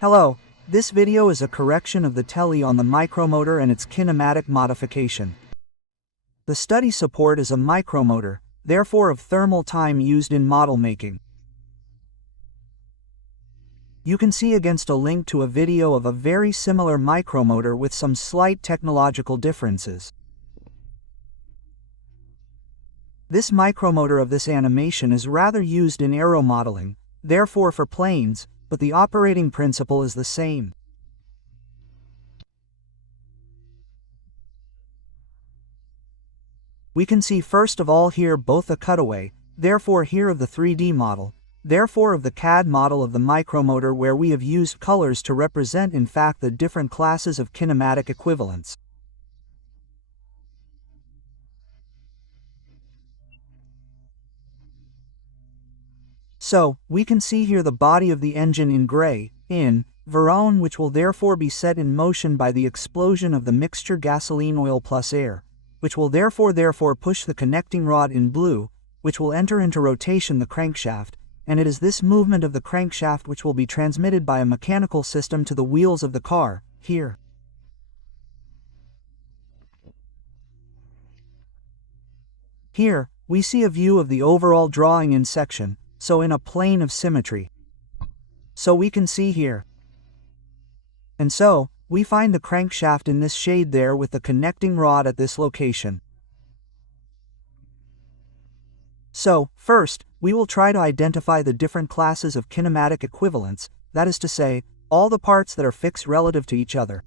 Hello, this video is a correction of the telly on the micromotor and its kinematic modification. The study support is a micromotor, therefore of thermal time used in model making. You can see against a link to a video of a very similar micromotor with some slight technological differences. This micromotor of this animation is rather used in aero modeling, therefore for planes, but the operating principle is the same. We can see first of all here both the cutaway, therefore here of the 3D model, therefore of the CAD model of the micromotor, where we have used colors to represent in fact the different classes of kinematic equivalents. So, we can see here the body of the engine in gray, in Verone, which will therefore be set in motion by the explosion of the mixture gasoline oil plus air, which will therefore push the connecting rod in blue, which will enter into rotation the crankshaft, and it is this movement of the crankshaft which will be transmitted by a mechanical system to the wheels of the car, here. Here, we see a view of the overall drawing in section, so in a plane of symmetry. So we can see here. And so, we find the crankshaft in this shade there with the connecting rod at this location. So, first, we will try to identify the different classes of kinematic equivalents, that is to say, all the parts that are fixed relative to each other.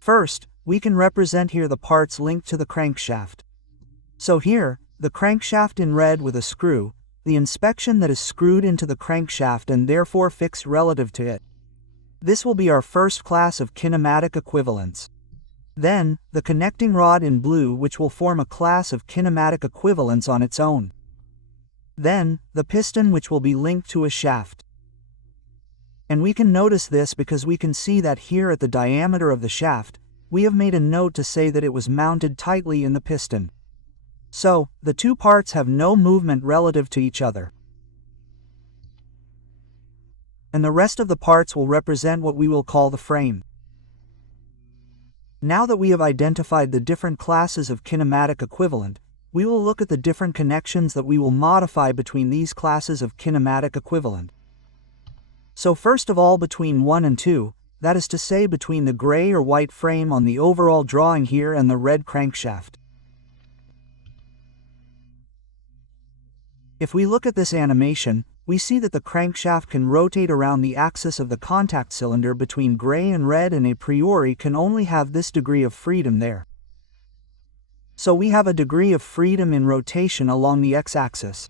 First, we can represent here the parts linked to the crankshaft. So here, the crankshaft in red with a screw, the inspection that is screwed into the crankshaft and therefore fixed relative to it. This will be our first class of kinematic equivalents. Then, the connecting rod in blue, which will form a class of kinematic equivalents on its own. Then, the piston, which will be linked to a shaft. And we can notice this because we can see that here at the diameter of the shaft, we have made a note to say that it was mounted tightly in the piston. So, the two parts have no movement relative to each other. And the rest of the parts will represent what we will call the frame. Now that we have identified the different classes of kinematic equivalent, we will look at the different connections that we will modify between these classes of kinematic equivalent. So first of all, between 1 and 2, that is to say between the gray or white frame on the overall drawing here and the red crankshaft. If we look at this animation, we see that the crankshaft can rotate around the axis of the contact cylinder between gray and red, and a priori can only have this degree of freedom there. So we have a degree of freedom in rotation along the x-axis.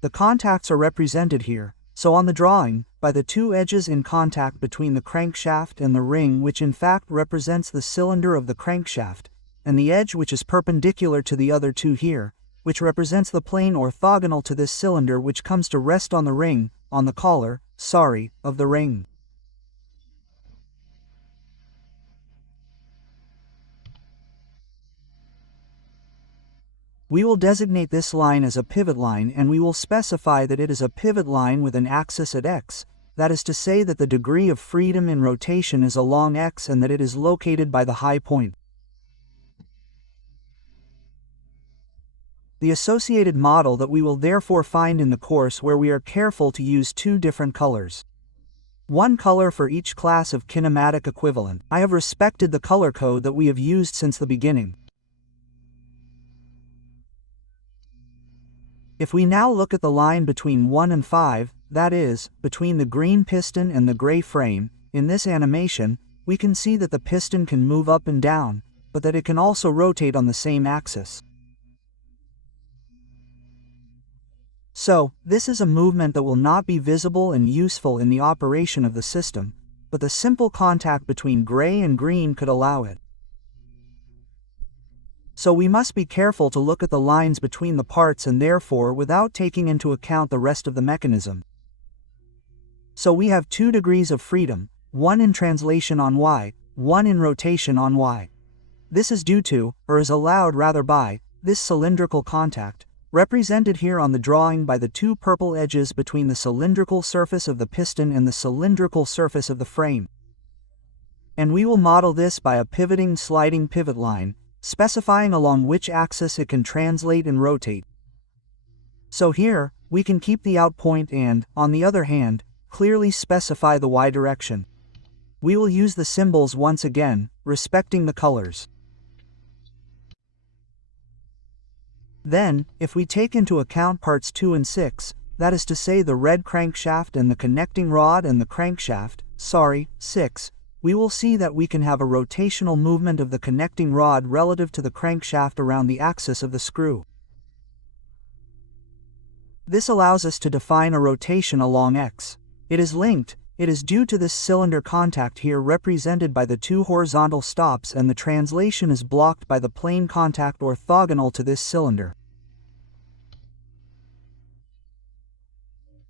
The contacts are represented here, so on the drawing, by the two edges in contact between the crankshaft and the ring, which in fact represents the cylinder of the crankshaft, and the edge which is perpendicular to the other two here, which represents the plane orthogonal to this cylinder, which comes to rest on the ring, on the collar, of the ring. We will designate this line as a pivot line, and we will specify that it is a pivot line with an axis at x, that is to say that the degree of freedom in rotation is along x and that it is located by the high point. The associated model that we will therefore find in the course, where we are careful to use two different colors. One color for each class of kinematic equivalent. I have respected the color code that we have used since the beginning. If we now look at the line between 1 and 5, that is, between the green piston and the gray frame, in this animation, we can see that the piston can move up and down, but that it can also rotate on the same axis. So, this is a movement that will not be visible and useful in the operation of the system, but the simple contact between gray and green could allow it. So we must be careful to look at the lines between the parts and therefore without taking into account the rest of the mechanism. So we have 2 degrees of freedom, one in translation on y, one in rotation on y. This is due to, or is allowed rather by, this cylindrical contact, represented here on the drawing by the two purple edges between the cylindrical surface of the piston and the cylindrical surface of the frame. And we will model this by a pivoting sliding pivot line, specifying along which axis it can translate and rotate. So here, we can keep the out point and, on the other hand, clearly specify the Y direction. We will use the symbols once again, respecting the colors. Then, if we take into account parts 2 and 6, that is to say the red crankshaft and the connecting rod and the crankshaft, 6, we will see that we can have a rotational movement of the connecting rod relative to the crankshaft around the axis of the screw. This allows us to define a rotation along X. It is linked. It is due to this cylinder contact here represented by the two horizontal stops, and the translation is blocked by the plane contact orthogonal to this cylinder.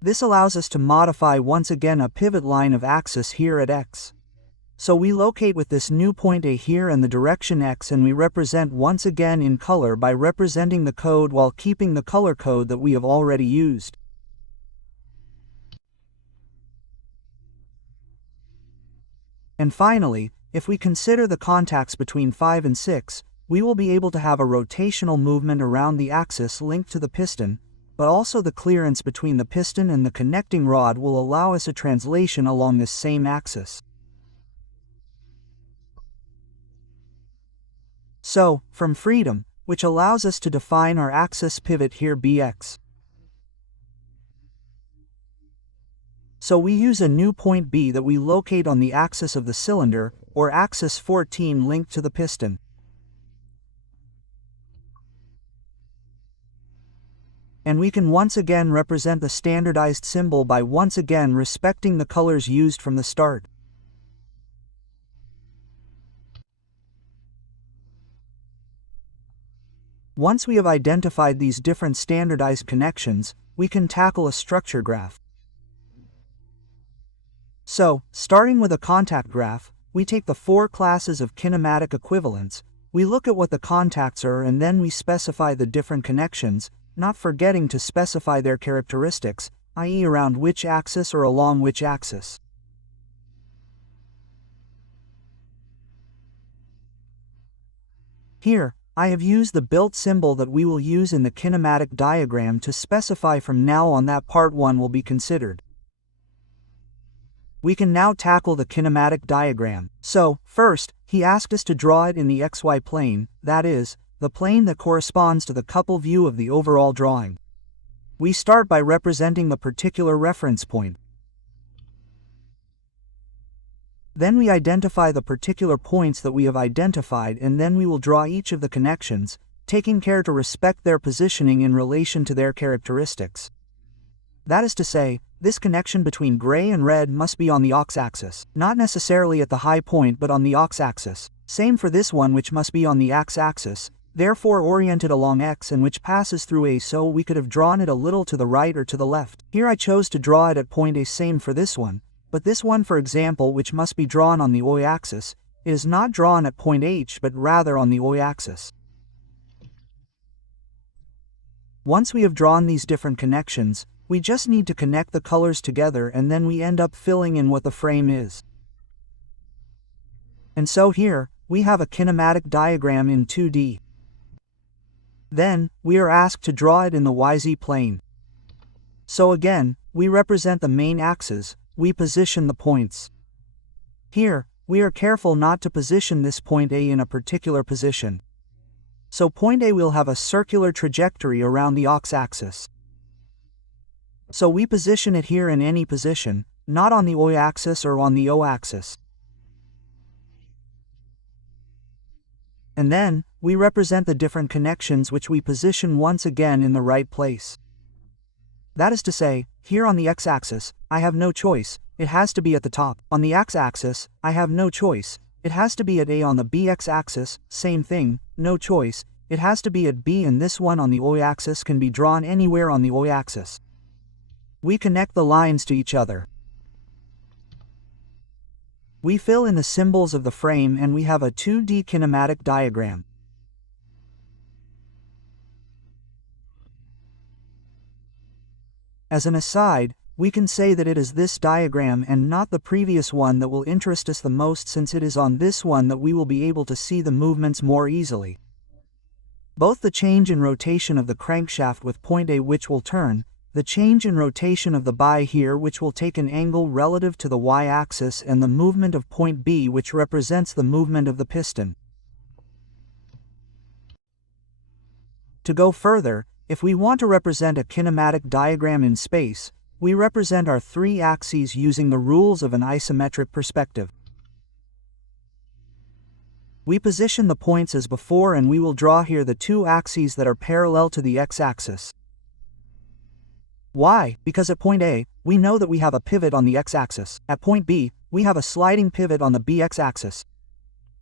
This allows us to modify once again a pivot line of axis here at X. So we locate with this new point A here and the direction X, and we represent once again in color by representing the code while keeping the color code that we have already used. And finally, if we consider the contacts between 5 and 6, we will be able to have a rotational movement around the axis linked to the piston, but also the clearance between the piston and the connecting rod will allow us a translation along this same axis. So, from freedom, which allows us to define our axis pivot here Bx. So we use a new point B that we locate on the axis of the cylinder, or axis 14 linked to the piston. And we can once again represent the standardized symbol by once again respecting the colors used from the start. Once we have identified these different standardized connections, we can tackle a structure graph. So, starting with a contact graph, we take the 4 classes of kinematic equivalents, we look at what the contacts are, and then we specify the different connections, not forgetting to specify their characteristics, i.e. around which axis or along which axis. Here, I have used the built symbol that we will use in the kinematic diagram to specify from now on that part 1 will be considered. We can now tackle the kinematic diagram. So, first, he asked us to draw it in the XY plane, that is, the plane that corresponds to the couple view of the overall drawing. We start by representing the particular reference point. Then we identify the particular points that we have identified, and then we will draw each of the connections, taking care to respect their positioning in relation to their characteristics. That is to say, this connection between gray and red must be on the x-axis, not necessarily at the high point but on the x-axis. Same for this one, which must be on the x-axis, therefore oriented along X, and which passes through A, so we could have drawn it a little to the right or to the left. Here I chose to draw it at point A. Same for this one. But this one, for example, which must be drawn on the y-axis, is not drawn at point H but rather on the y-axis. Once we have drawn these different connections, we just need to connect the colors together, and then we end up filling in what the frame is. And so here, we have a kinematic diagram in 2D. Then, we are asked to draw it in the YZ plane. So again, we represent the main axis. We position the points. Here, we are careful not to position this point A in a particular position. So point A will have a circular trajectory around the x-axis. So we position it here in any position, not on the y-axis or on the o-axis. And then, we represent the different connections which we position once again in the right place. That is to say, here on the x-axis, I have no choice, it has to be at the top. On the x-axis, I have no choice, it has to be at A. On the bx-axis, same thing, no choice, it has to be at B. And this one on the y-axis can be drawn anywhere on the y-axis. We connect the lines to each other. We fill in the symbols of the frame, and we have a 2D kinematic diagram. As an aside, we can say that it is this diagram and not the previous one that will interest us the most, since it is on this one that we will be able to see the movements more easily. Both the change in rotation of the crankshaft with point A which will turn, the change in rotation of the by here which will take an angle relative to the y-axis, and the movement of point B which represents the movement of the piston. To go further, if we want to represent a kinematic diagram in space, we represent our three axes using the rules of an isometric perspective. We position the points as before, and we will draw here the two axes that are parallel to the x-axis. Why? Because at point A, we know that we have a pivot on the x-axis. At point B, we have a sliding pivot on the bx-axis.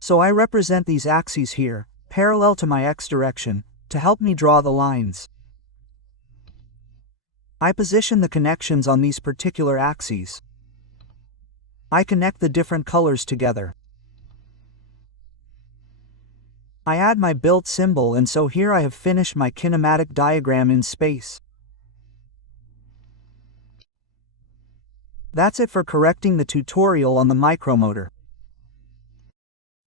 So I represent these axes here, parallel to my x direction, to help me draw the lines. I position the connections on these particular axes. I connect the different colors together. I add my built symbol, and so here I have finished my kinematic diagram in space. That's it for correcting the tutorial on the micromotor.